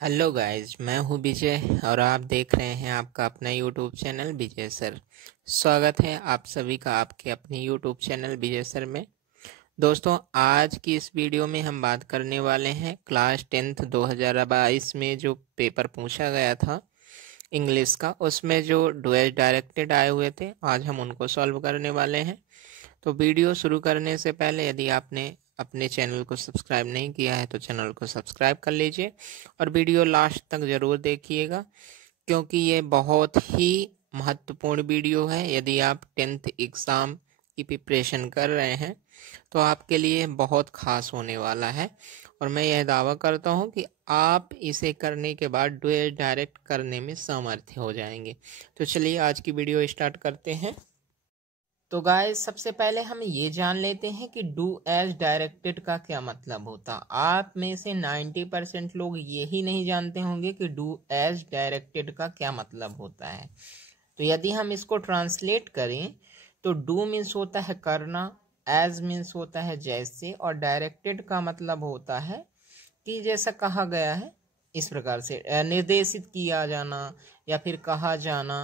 Hello guys, मैं हूँ विजय और आप देख रहे हैं आपका अपना यूट्यूब चैनल विजय सर। स्वागत है आप सभी का आपके अपने यूट्यूब चैनल विजय सर में। दोस्तों, आज की इस वीडियो में हम बात करने वाले हैं क्लास 10th 2022 में जो पेपर पूछा गया था इंग्लिश का, उसमें जो डुएल डायरेक्टेड आए हुए थे, आज हम उनको सॉल्व करने वाले हैं। तो वीडियो शुरू करने से पहले यदि आपने अपने चैनल को सब्सक्राइब नहीं किया है तो चैनल को सब्सक्राइब कर लीजिए और वीडियो लास्ट तक ज़रूर देखिएगा, क्योंकि ये बहुत ही महत्वपूर्ण वीडियो है। यदि आप 10th एग्ज़ाम की प्रिपरेशन कर रहे हैं तो आपके लिए बहुत खास होने वाला है और मैं यह दावा करता हूं कि आप इसे करने के बाद डुएल डायरेक्ट करने में समर्थ हो जाएंगे। तो चलिए आज की वीडियो स्टार्ट करते हैं। तो गाइस, सबसे पहले हम ये जान लेते हैं कि डू एज डायरेक्टेड का क्या मतलब होता। आप में से 90% लोग यही नहीं जानते होंगे कि डू एज डायरेक्टेड का क्या मतलब होता है। तो यदि हम इसको ट्रांसलेट करें तो डू मीन्स होता है करना, एज मीन्स होता है जैसे, और डायरेक्टेड का मतलब होता है कि जैसा कहा गया है इस प्रकार से निर्देशित किया जाना या फिर कहा जाना।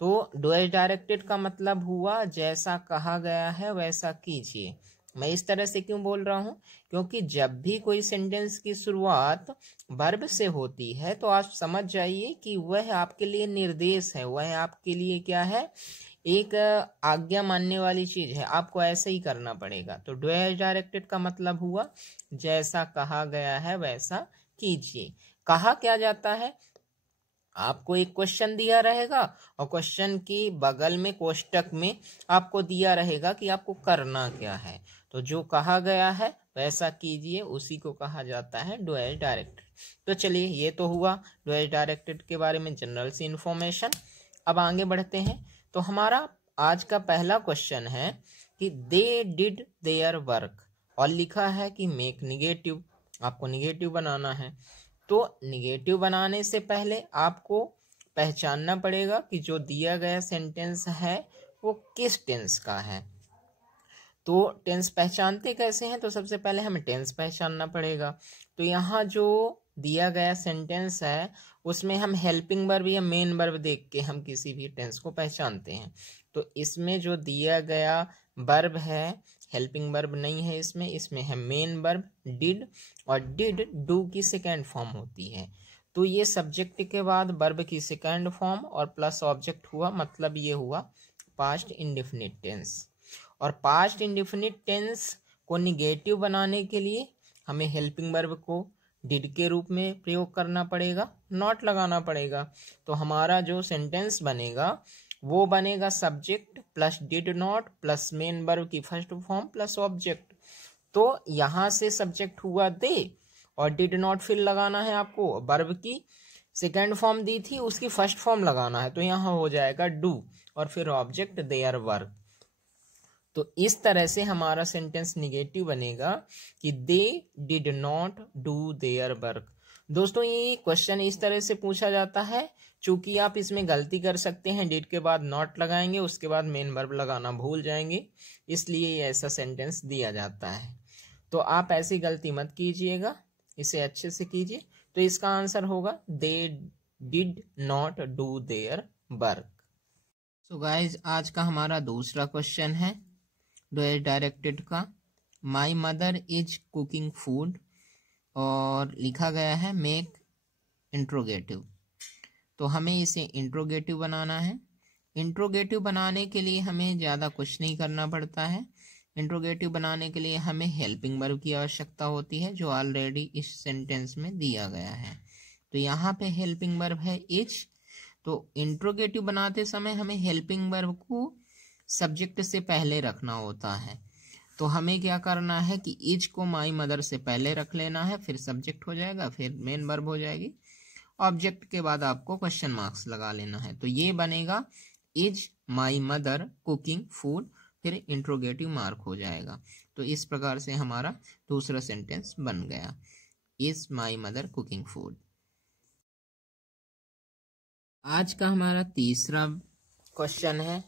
तो डुएल डायरेक्टेड का मतलब हुआ जैसा कहा गया है वैसा कीजिए। मैं इस तरह से क्यों बोल रहा हूँ, क्योंकि जब भी कोई सेंटेंस की शुरुआत वर्ब से होती है तो आप समझ जाइए कि वह आपके लिए निर्देश है, वह आपके लिए क्या है, एक आज्ञा मानने वाली चीज है, आपको ऐसे ही करना पड़ेगा। तो डुएल डायरेक्टेड का मतलब हुआ जैसा कहा गया है वैसा कीजिए। कहा क्या जाता है, आपको एक क्वेश्चन दिया रहेगा और क्वेश्चन के बगल में कोष्टक में आपको दिया रहेगा कि आपको करना क्या है। तो जो कहा गया है वैसा कीजिए, उसी को कहा जाता है डुएल डायरेक्टेड। तो चलिए, ये तो हुआ डुएल डायरेक्टेड के बारे में जनरल सी इंफॉर्मेशन। अब आगे बढ़ते हैं। तो हमारा आज का पहला क्वेश्चन है कि दे डिड देयर वर्क, और लिखा है कि मेक निगेटिव, आपको निगेटिव बनाना है। तो निगेटिव बनाने से पहले आपको पहचानना पड़ेगा कि जो दिया गया सेंटेंस है वो किस टेंस का है। तो टेंस पहचानते कैसे हैं, तो सबसे पहले हमें टेंस पहचानना पड़ेगा। तो यहाँ जो दिया गया सेंटेंस है उसमें हम हेल्पिंग वर्ब या मेन वर्ब देख के हम किसी भी टेंस को पहचानते हैं। तो इसमें जो दिया गया वर्ब है, हेल्पिंग वर्ब नहीं है इसमें, इसमें है मेन वर्ब डिड, और डिड डू की सेकेंड फॉर्म होती है। तो ये सब्जेक्ट के बाद वर्ब की सेकेंड फॉर्म और प्लस ऑब्जेक्ट हुआ, मतलब ये हुआ पास्ट इंडेफिनिट टेंस। और पास्ट इंडेफिनिट टेंस को निगेटिव बनाने के लिए हमें हेल्पिंग वर्ब को डिड के रूप में प्रयोग करना पड़ेगा, नॉट लगाना पड़ेगा। तो हमारा जो सेंटेंस बनेगा वो बनेगा subject plus did not plus main verb की फर्स्ट फॉर्म प्लस ऑब्जेक्ट। तो यहां से सब्जेक्ट हुआ दे और डिड नॉट फिर लगाना है आपको, वर्ब की सेकेंड फॉर्म दी थी उसकी फर्स्ट फॉर्म लगाना है, तो यहां हो जाएगा डू और फिर ऑब्जेक्ट देयर वर्क। तो इस तरह से हमारा सेंटेंस निगेटिव बनेगा कि they did not do their work. दोस्तों, ये क्वेश्चन इस तरह से पूछा जाता है, चूंकि आप इसमें गलती कर सकते हैं, डिड के बाद नॉट लगाएंगे, उसके बाद मेन वर्ब लगाना भूल जाएंगे, इसलिए ये ऐसा सेंटेंस दिया जाता है। तो आप ऐसी गलती मत कीजिएगा, इसे अच्छे से कीजिए। तो इसका आंसर होगा they did not do their work. So guys, आज का हमारा दूसरा क्वेश्चन है डुएल डायरेक्टेड का। My mother is cooking food, और लिखा गया है मेक इंट्रोगेटिव। तो हमें इसे इंट्रोगेटिव बनाना है। इंट्रोगेटिव बनाने के लिए हमें ज़्यादा कुछ नहीं करना पड़ता है। इंट्रोगेटिव बनाने के लिए हमें हेल्पिंग वर्ब की आवश्यकता होती है, जो ऑलरेडी इस सेंटेंस में दिया गया है। तो यहाँ पे हेल्पिंग वर्ब है इज। तो इंट्रोगेटिव बनाते समय हमें हेल्पिंग वर्ब को सब्जेक्ट से पहले रखना होता है। तो हमें क्या करना है कि इज को माई मदर से पहले रख लेना है, फिर सब्जेक्ट हो जाएगा, फिर मेन वर्ब हो जाएगी, ऑब्जेक्ट के बाद आपको क्वेश्चन मार्क्स लगा लेना है। तो ये बनेगा is my mother cooking food, फिर इंट्रोगेटिव मार्क हो जाएगा। तो इस प्रकार से हमारा दूसरा सेंटेंस बन गया, is my mother cooking food. आज का हमारा तीसरा क्वेश्चन है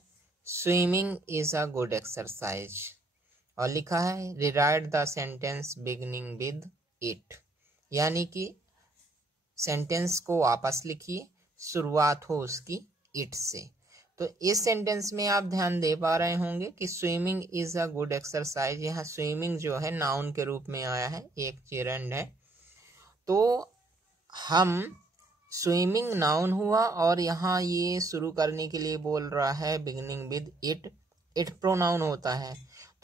swimming is a good exercise, और लिखा है rewrite the sentence beginning with it. यानी कि सेंटेंस को वापस लिखिए, शुरुआत हो उसकी इट से। तो इस सेंटेंस में आप ध्यान दे पा रहे होंगे कि swimming is a good exercise. यहाँ स्विमिंग जो है नाउन के रूप में आया है, एक जेरंड है। तो हम स्विमिंग नाउन हुआ और यहाँ ये शुरू करने के लिए बोल रहा है beginning with it. It pronoun होता है,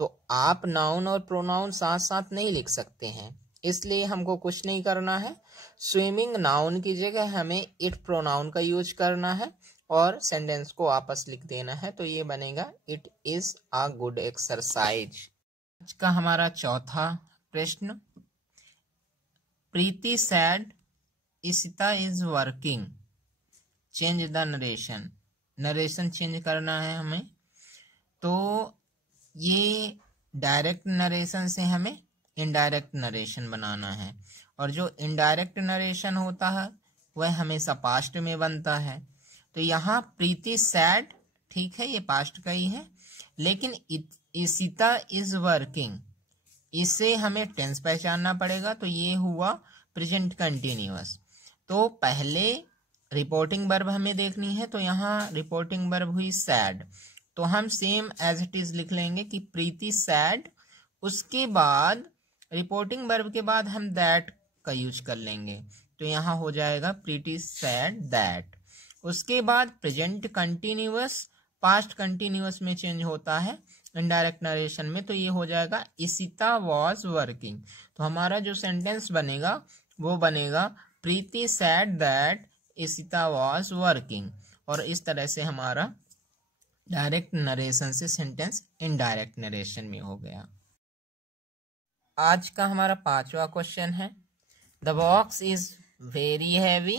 तो आप नाउन और प्रोनाउन साथ साथ नहीं लिख सकते हैं, इसलिए हमको कुछ नहीं करना है। स्विमिंग नाउन की जगह हमें इट प्रोनाउन का यूज करना है और सेंटेंस को वापस लिख देना है। तो ये बनेगा it is a good exercise. आज का हमारा चौथा प्रश्न, Preeti said Ishita is working, change the narration. Narration change करना है हमें। तो ये डायरेक्ट नरेशन से हमें इनडायरेक्ट नरेशन बनाना है, और जो इनडायरेक्ट नरेशन होता है वह हमेशा पास्ट में बनता है। तो यहाँ प्रीति सैड, ठीक है, ये पास्ट का ही है, लेकिन इशिता इज वर्किंग, इससे हमें टेंस पहचानना पड़ेगा। तो ये हुआ प्रेजेंट कंटिन्यूअस। तो पहले रिपोर्टिंग वर्ब हमें देखनी है, तो यहाँ रिपोर्टिंग वर्ब हुई सैड, तो हम सेम एज इट इज लिख लेंगे कि प्रीति सैड। उसके बाद रिपोर्टिंग वर्ब के बाद हम दैट का यूज कर लेंगे, तो यहाँ हो जाएगा प्रीति सैड दैट। उसके बाद प्रेजेंट कंटिन्यूअस पास्ट कंटिन्यूअस में चेंज होता है इनडायरेक्ट नरेशन में, तो ये हो जाएगा इशिता वॉज वर्किंग। तो हमारा जो सेंटेंस बनेगा वो बनेगा Preeti said that Ishita was working. और इस तरह से हमारा डायरेक्ट नरेशन से सेंटेंस इनडायरेक्ट नरेशन में हो गया। आज का हमारा पांचवा क्वेश्चन है, the box is very heavy,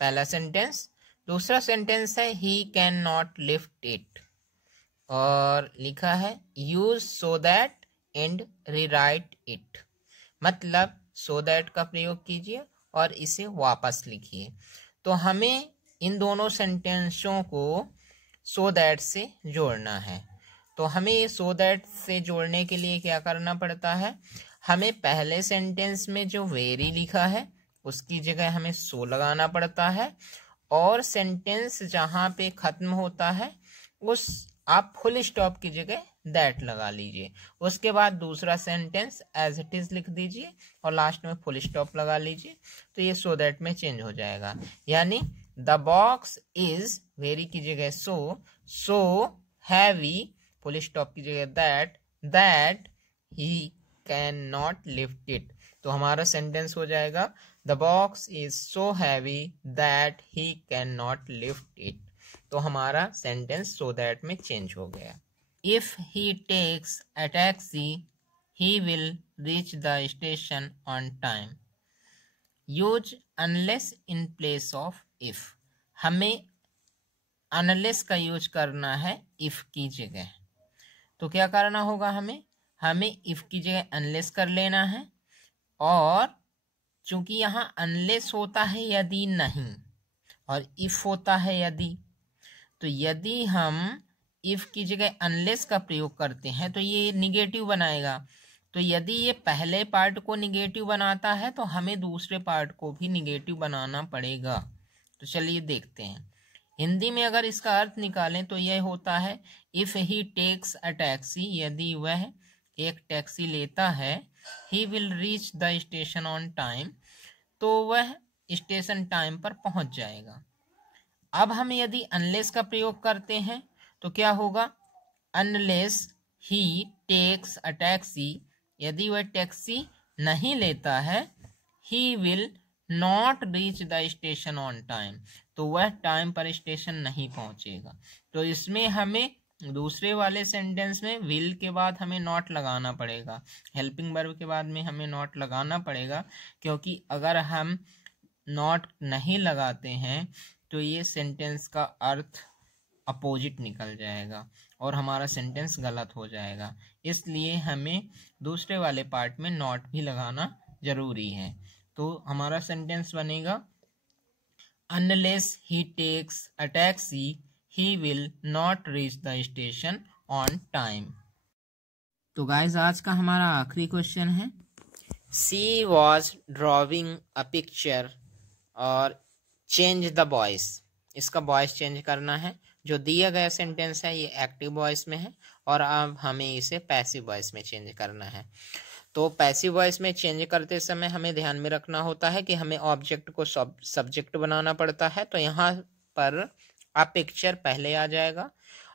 पहला सेंटेंस। दूसरा सेंटेंस है he can not lift it, और लिखा है use so that and rewrite it, मतलब सो दैट का प्रयोग कीजिए और इसे वापस लिखिए। तो हमें इन दोनों सेंटेंसों को सो दैट से जोड़ना है। तो हमें ये सो दैट से जोड़ने के लिए क्या करना पड़ता है, हमें पहले सेंटेंस में जो वेरी लिखा है उसकी जगह हमें सो लगाना पड़ता है, और सेंटेंस जहाँ पे खत्म होता है उस आप फुल स्टॉप की जगह दैट लगा लीजिए। उसके बाद दूसरा सेंटेंस एज इट इज लिख दीजिए और लास्ट में फुल स्टॉप लगा लीजिए, तो ये सो दैट में चेंज हो जाएगा। यानी द बॉक्स इज, वेरी की जगह सो हैवी, फुल स्टॉप की जगह that he can not lift it. तो हमारा सेंटेंस हो जाएगा the box is so heavy that he can not lift it. तो हमारा सेंटेंस सो दैट में चेंज हो गया। If he takes a taxi he will reach the station on time, use unless in place of if. हमें unless का use करना है if की जगह। तो क्या करना होगा, हमें इफ की जगह अनलेस कर लेना है, और चूंकि यहाँ अनलेस होता है यदि नहीं और इफ होता है यदि, तो यदि हम इफ की जगह अनलेस का प्रयोग करते हैं तो ये निगेटिव बनाएगा। तो यदि ये पहले पार्ट को निगेटिव बनाता है तो हमें दूसरे पार्ट को भी निगेटिव बनाना पड़ेगा। तो चलिए देखते हैं। हिंदी में अगर इसका अर्थ निकालें तो यह होता है if he takes a taxi, यदि वह एक टैक्सी लेता है, he will reach the station on time, तो वह स्टेशन टाइम पर पहुंच जाएगा। अब हम यदि अनलेस का प्रयोग करते हैं तो क्या होगा, unless he takes a taxi, यदि वह टैक्सी नहीं लेता है, he will not reach the station on time, तो वह टाइम पर स्टेशन नहीं पहुंचेगा। तो इसमें हमें दूसरे वाले सेंटेंस में विल के बाद हमें नॉट लगाना पड़ेगा, हेल्पिंग वर्ब के बाद में हमें नॉट लगाना पड़ेगा, क्योंकि अगर हम नॉट नहीं लगाते हैं तो ये सेंटेंस का अर्थ अपोजिट निकल जाएगा और हमारा सेंटेंस गलत हो जाएगा। इसलिए हमें दूसरे वाले पार्ट में नॉट भी लगाना जरूरी है। तो हमारा सेंटेंस बनेगा unless he takes a taxi he will not reach the station on time. तो गाइज आज का हमारा आखिरी क्वेश्चन है, she was drawing a picture और चेंज द वॉइस, इसका वॉइस चेंज करना है। जो दिया गया सेंटेंस है ये एक्टिव वॉइस में है और अब हमें इसे पैसिव वॉइस में चेंज करना है। तो पैसिव वॉइस में चेंज करते समय हमें ध्यान में रखना होता है कि हमें ऑब्जेक्ट को सब्जेक्ट बनाना पड़ता है। तो यहाँ पर अ पिक्चर पहले आ जाएगा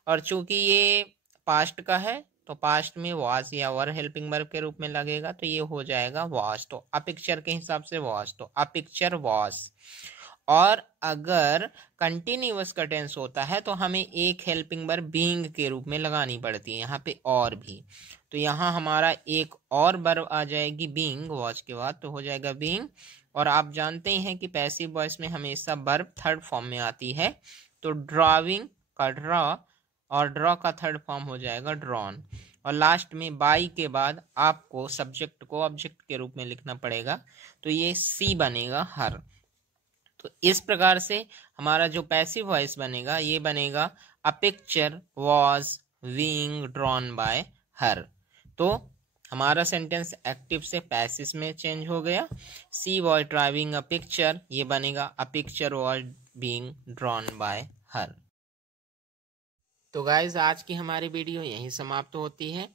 और चूंकि ये पास्ट का है तो पास्ट में वॉज या वर हेल्पिंग वर्ब के रूप में लगेगा, तो ये हो जाएगा वॉज। तो अ पिक्चर के हिसाब से वॉज, तो अ पिक्चर वॉज। और अगर कंटिन्यूअस का टेंस होता है तो हमें एक हेल्पिंग वर्ब बीइंग के रूप में लगानी पड़ती है यहाँ पे और भी। तो यहाँ हमारा एक और वर्ब आ जाएगी बीइंग वॉच के बाद, तो हो जाएगा बीइंग। और आप जानते ही हैं कि पैसिव वॉइस में हमेशा वर्ब थर्ड फॉर्म में आती है। तो ड्राविंग का ड्रॉ और ड्रॉ का थर्ड फॉर्म हो जाएगा ड्रॉन। और लास्ट में बाई के बाद आपको सब्जेक्ट को ऑब्जेक्ट के रूप में लिखना पड़ेगा, तो ये सी बनेगा हर। तो इस प्रकार से हमारा जो पैसिव वॉइस बनेगा ये बनेगा a picture was being drawn by हर। तो हमारा सेंटेंस एक्टिव से पैसिव में चेंज हो गया। सी वॉज ड्राइविंग अ पिक्चर, ये बनेगा a picture was being drawn by हर। तो गाइज आज की हमारी वीडियो यहीं समाप्त होती है।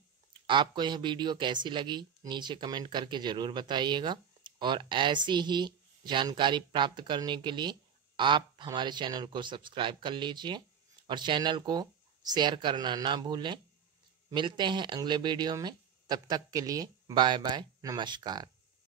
आपको यह वीडियो कैसी लगी नीचे कमेंट करके ज़रूर बताइएगा। और ऐसी ही जानकारी प्राप्त करने के लिए आप हमारे चैनल को सब्सक्राइब कर लीजिए और चैनल को शेयर करना ना भूलें। मिलते हैं अगले वीडियो में, तब तक के लिए बाय बाय, नमस्कार।